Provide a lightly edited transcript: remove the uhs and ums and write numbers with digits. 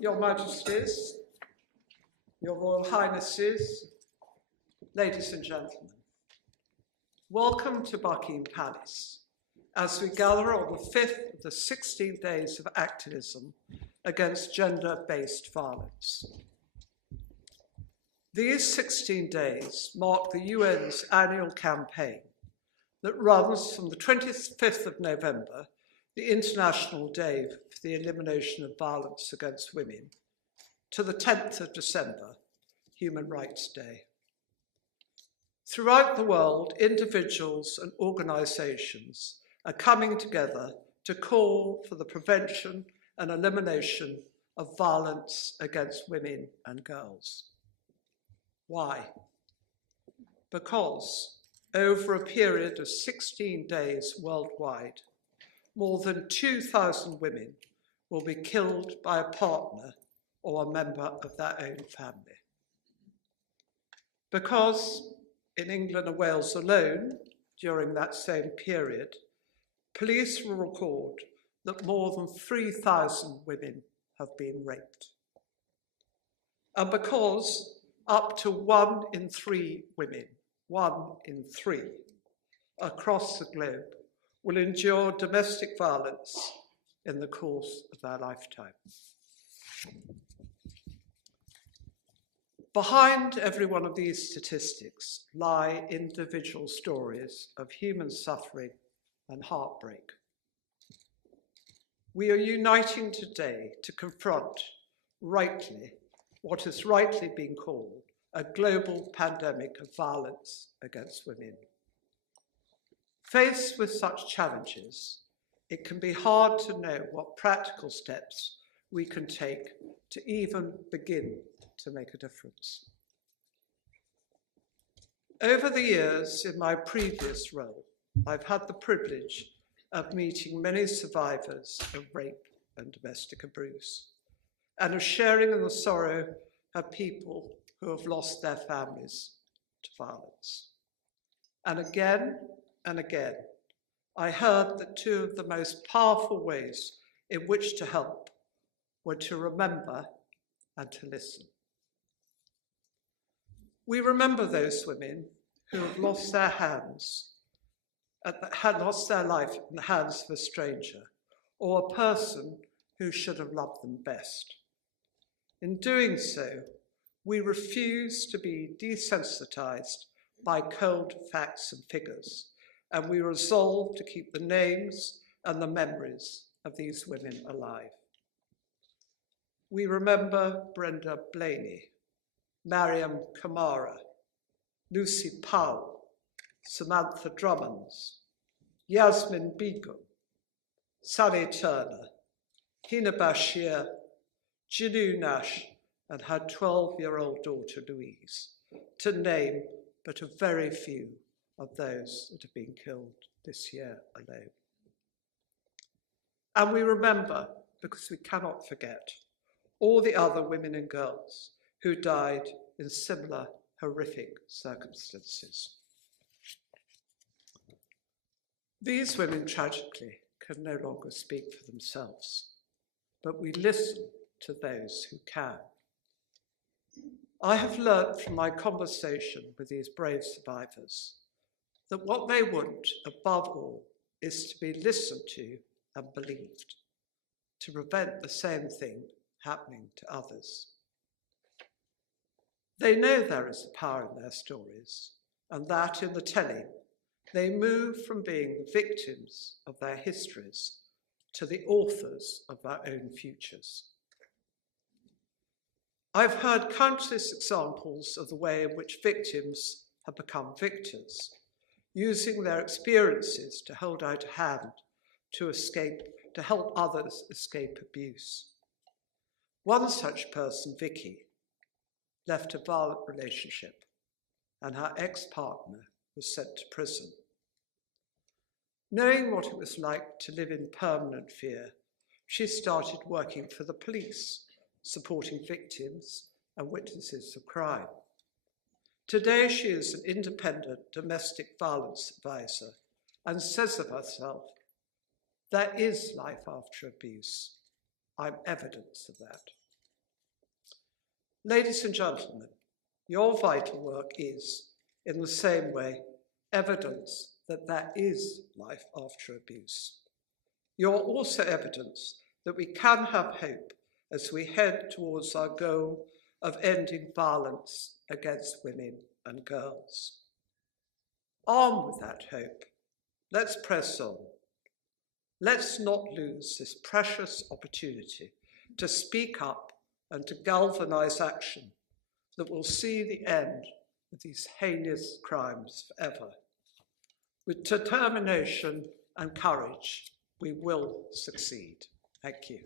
Your Majesties, Your Royal Highnesses, ladies and gentlemen, welcome to Buckingham Palace as we gather on the 5th of the 16 days of activism against gender-based violence. These 16 days mark the UN's annual campaign that runs from the 25th of November, the International Day for the Elimination of Violence Against Women, to the 10th of December, Human Rights Day. Throughout the world, individuals and organisations are coming together to call for the prevention and elimination of violence against women and girls. Why? Because over a period of 16 days worldwide, more than 2,000 women will be killed by a partner or a member of their own family. Because in England and Wales alone, during that same period, police will record that more than 3,000 women have been raped. And because up to 1 in 3 women, 1 in 3, across the globe will endure domestic violence in the course of their lifetime. Behind every one of these statistics lie individual stories of human suffering and heartbreak. We are uniting today to confront, rightly, what has rightly been called a global pandemic of violence against women. Faced with such challenges, it can be hard to know what practical steps we can take to even begin to make a difference. Over the years in my previous role, I've had the privilege of meeting many survivors of rape and domestic abuse, and of sharing in the sorrow of people who have lost their families to violence. And again, I heard that 2 of the most powerful ways in which to help were to remember and to listen. We remember those women who have lost their life in the hands of a stranger or a person who should have loved them best. In doing so, we refuse to be desensitized by cold facts and figures, and we resolve to keep the names and the memories of these women alive. We remember Brenda Blaney, Mariam Kamara, Lucy Powell, Samantha Drummonds, Yasmin Begum, Sally Turner, Hina Bashir, Jinu Nash, and her 12-year-old daughter Louise, to name but a very few of those that have been killed this year alone. And we remember, because we cannot forget, all the other women and girls who died in similar horrific circumstances. These women, tragically, can no longer speak for themselves, but we listen to those who can. I have learnt from my conversation with these brave survivors that what they want, above all, is to be listened to and believed, to prevent the same thing happening to others. They know there is a power in their stories, and that in the telling, they move from being the victims of their histories to the authors of their own futures. I've heard countless examples of the way in which victims have become victors, using their experiences to hold out a hand to help others escape abuse. One such person, Vicky, left a violent relationship, and her ex-partner was sent to prison. Knowing what it was like to live in permanent fear, she started working for the police, supporting victims and witnesses of crime. Today, she is an independent domestic violence advisor and says of herself, "There is life after abuse. I'm evidence of that." Ladies and gentlemen, your vital work is, in the same way, evidence that there is life after abuse. You're also evidence that we can have hope as we head towards our goal of ending violence against women and girls. Armed with that hope, let's press on. Let's not lose this precious opportunity to speak up and to galvanise action that will see the end of these heinous crimes forever. With determination and courage, we will succeed. Thank you.